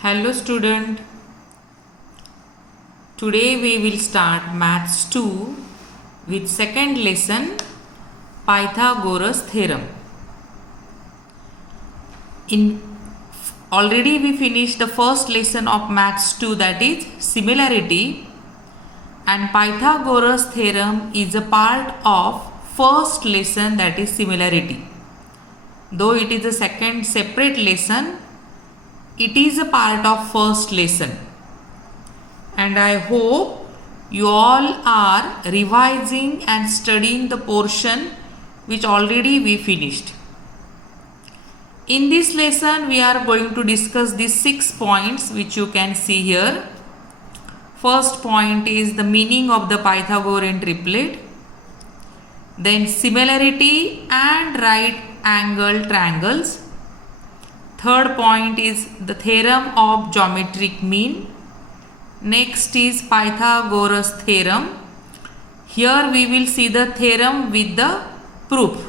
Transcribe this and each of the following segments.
Hello student, today we will start Maths 2 with second lesson Pythagoras theorem. Already we finished the first lesson of Maths 2, that is similarity, and Pythagoras theorem is a part of first lesson, that is similarity. Though it is a second separate lesson, it is a part of first lesson, and I hope you all are revising and studying the portion which already we finished. In this lesson we are going to discuss these 6 points which you can see here. First point is the meaning of the Pythagorean triplet, then similarity and right angle triangles. Third point is the theorem of geometric mean. Next is Pythagoras theorem. Here we will see the theorem with the proof.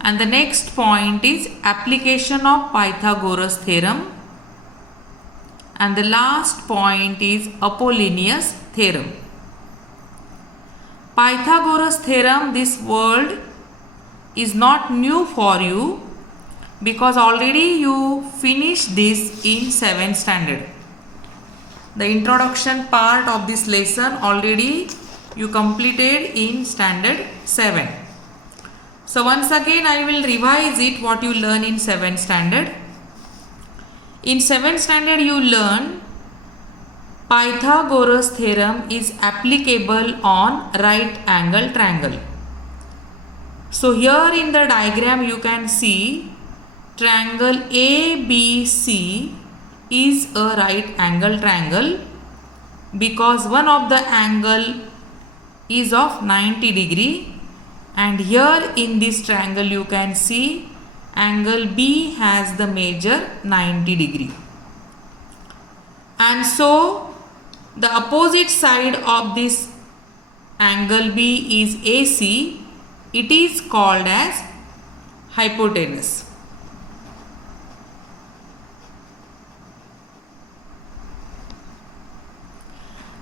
And the next point is application of Pythagoras theorem. And the last point is Apollonius theorem. Pythagoras theorem, this word is not new for you, because already you finished this in 7th standard. The introduction part of this lesson already you completed in standard 7. So once again I will revise it what you learn in 7th standard. In 7th standard you learn Pythagoras theorem is applicable on right angle triangle. So here in the diagram you can see triangle ABC is a right angle triangle because one of the angle is of 90 degree, and here in this triangle you can see angle B has the measure 90 degree. And so the opposite side of this angle B is AC. It is called as hypotenuse.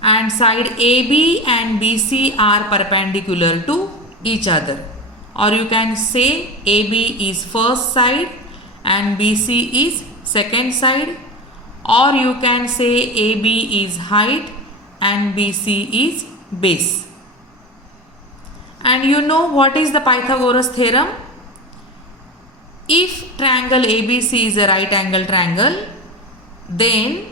And side AB and BC are perpendicular to each other, or you can say AB is first side and BC is second side, or you can say AB is height and BC is base. And you know what is the Pythagoras theorem? If triangle ABC is a right angle triangle, then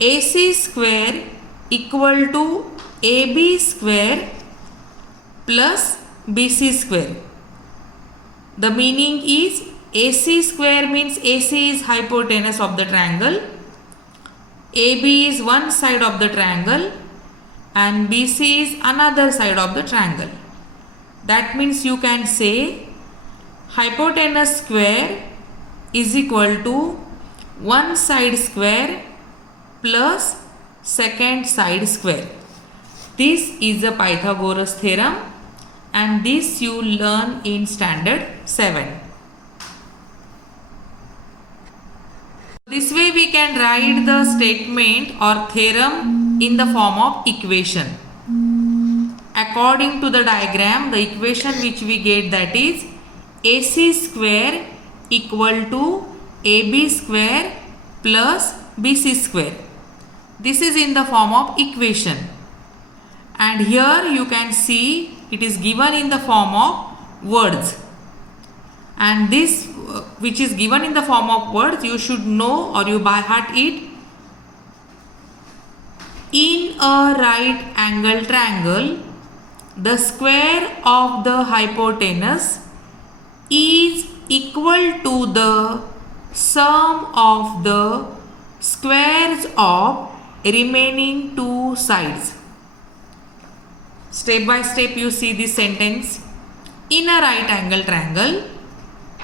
AC square equal to AB square plus BC square. The meaning is AC square means AC is hypotenuse of the triangle, AB is one side of the triangle and BC is another side of the triangle. That means you can say hypotenuse square is equal to one side square plus second side square. This is the Pythagoras theorem, and this you learn in standard 7. This way we can write the statement or theorem in the form of equation. According to the diagram, the equation which we get, that is AC square equal to AB square plus BC square. This is in the form of equation, and here you can see it is given in the form of words, and this which is given in the form of words you should know or you by heart it. In a right angle triangle, the square of the hypotenuse is equal to the sum of the squares of remaining two sides. Step by step you see this sentence. In a right angle triangle,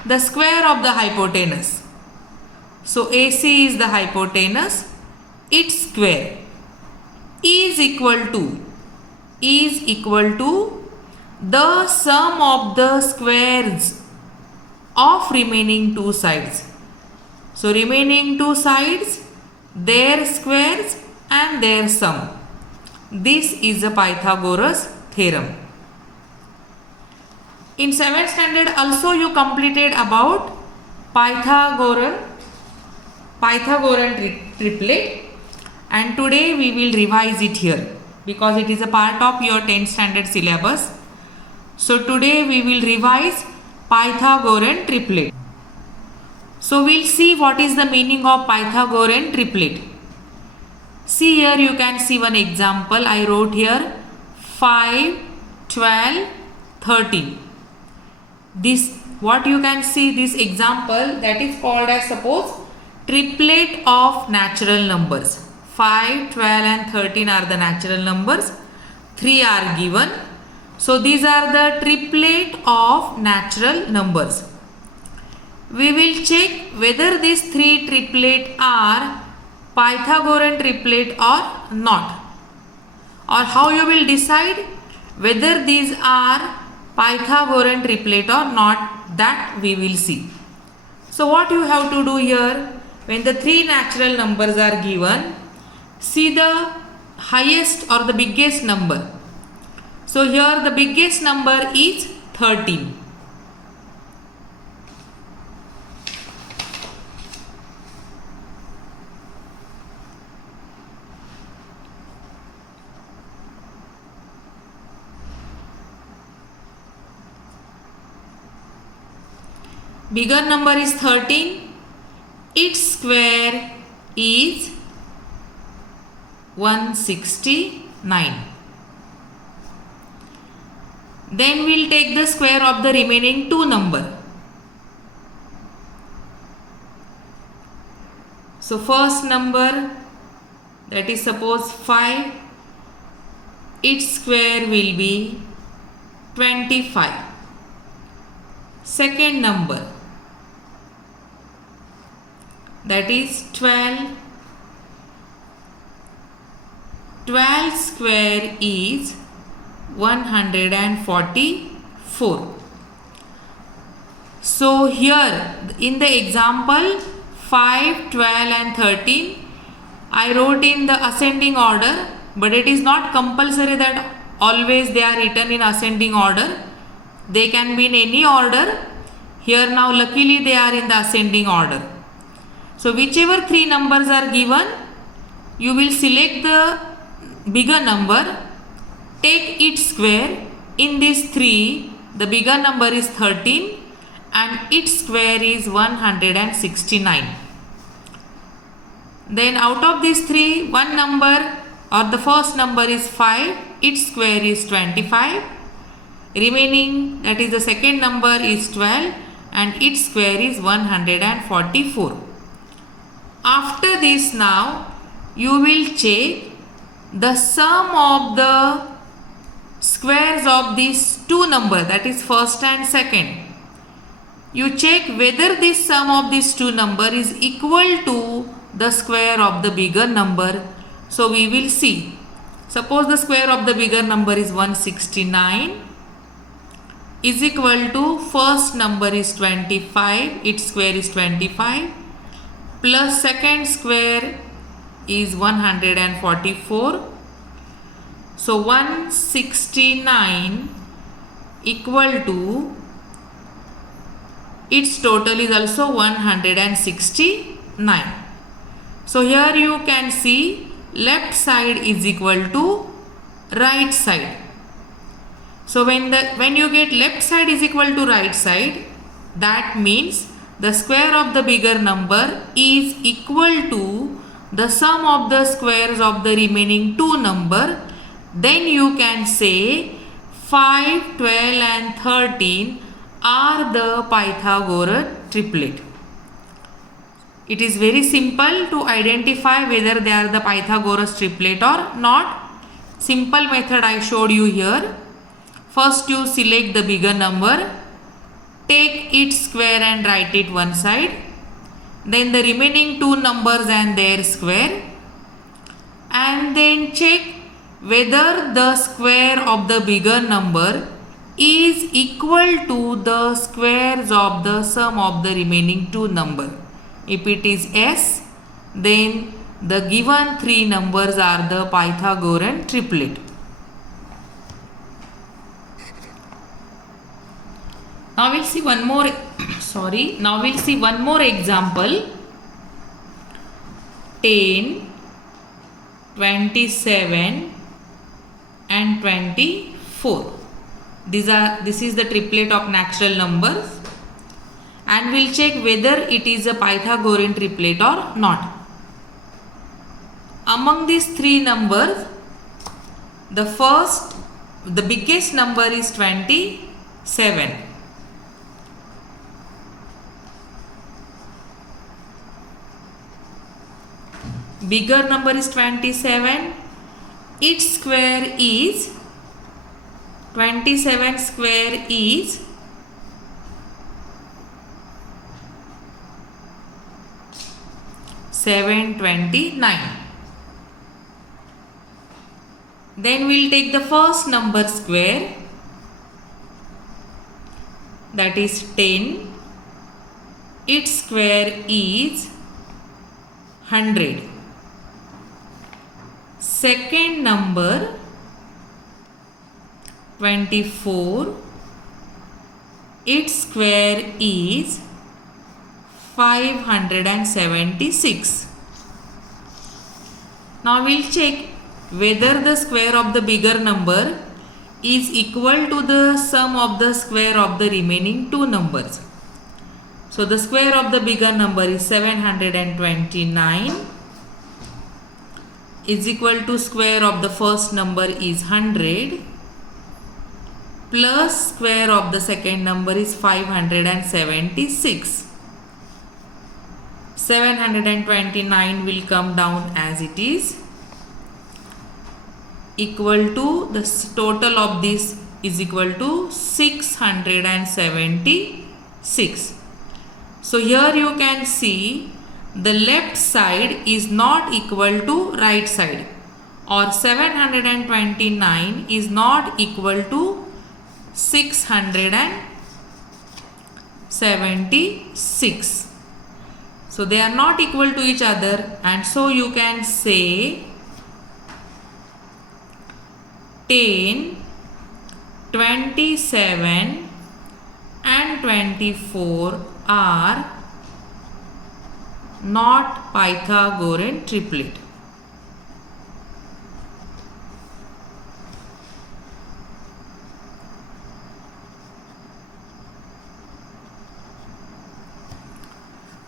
the square of the hypotenuse, so AC is the hypotenuse, its square is equal to the sum of the squares of remaining two sides. So remaining two sides their squares and their sum. This is the Pythagoras theorem. In 7th standard also you completed about Pythagorean triplet, and today we will revise it here because it is a part of your 10th standard syllabus. So today we will revise Pythagorean triplet. So we'll see what is the meaning of Pythagorean triplet. See here, you can see one example. I wrote here 5, 12, 13. This, what you can see, this example, that is called as, suppose, triplet of natural numbers. 5, 12 and 13 are the natural numbers. 3 are given. So these are the triplet of natural numbers. We will check whether these 3 triplet are Pythagorean triplet or not, or how you will decide whether these are Pythagorean triplet or not, that we will see. So what you have to do here, when the 3 natural numbers are given, see the highest or the biggest number. So here the biggest number is 13. Bigger number is 13. Its square is 169. Then we will take the square of the remaining 2 number. So first number, that is suppose 5, its square will be 25. Second number, that is 12. 12 square is 144. So here in the example 5, 12 and 13, I wrote in the ascending order, but it is not compulsory that always they are written in ascending order. They can be in any order. Here now luckily they are in the ascending order. So whichever 3 numbers are given, you will select the bigger number, take its square. In these 3, the bigger number is 13 and its square is 169. Then out of these 3, one number or the first number is 5, its square is 25. Remaining, that is the second number, is 12 and its square is 144. After this now, you will check the sum of the squares of these 2 numbers, that is first and second. You check whether this sum of these 2 numbers is equal to the square of the bigger number. So we will see. Suppose the square of the bigger number is 169 is equal to first number is 25, its square is 25, plus second square is 144. So 169 equal to its total is also 169. So here you can see left side is equal to right side. So when you get left side is equal to right side, that means the square of the bigger number is equal to the sum of the squares of the remaining 2 number. Then you can say 5, 12 and 13 are the Pythagorean triplet. It is very simple to identify whether they are the Pythagoras triplet or not. Simple method I showed you here. First you select the bigger number, take its square and write it one side. Then the remaining 2 numbers and their square. And then check whether the square of the bigger number is equal to the squares of the sum of the remaining 2 number. If it is S, then the given three numbers are the Pythagorean triplet. Now we'll see one more example. 10, 27 and 24. This is the triplet of natural numbers, and we'll check whether it is a Pythagorean triplet or not. Among these three numbers, the biggest number is 27. Bigger number is 27. Its square is 27 square is 729. Then we'll take the first number square, that is 10. Its square is 100. Second number 24, its square is 576. Now we'll check whether the square of the bigger number is equal to the sum of the square of the remaining two numbers. So the square of the bigger number is 729 is equal to square of the first number is 100 plus square of the second number is 576. 729 will come down as it is, equal to the total of this is equal to 676. So here you can see the left side is not equal to right side, or 729 is not equal to 676. So they are not equal to each other, and so you can say 10, 27 and 24 are not Pythagorean triplet.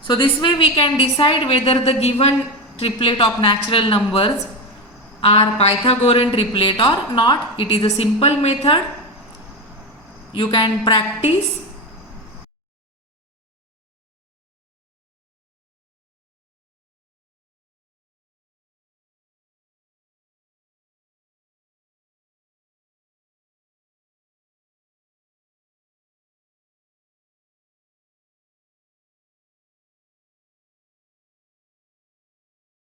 So this way we can decide whether the given triplet of natural numbers are Pythagorean triplet or not. It is a simple method. You can practice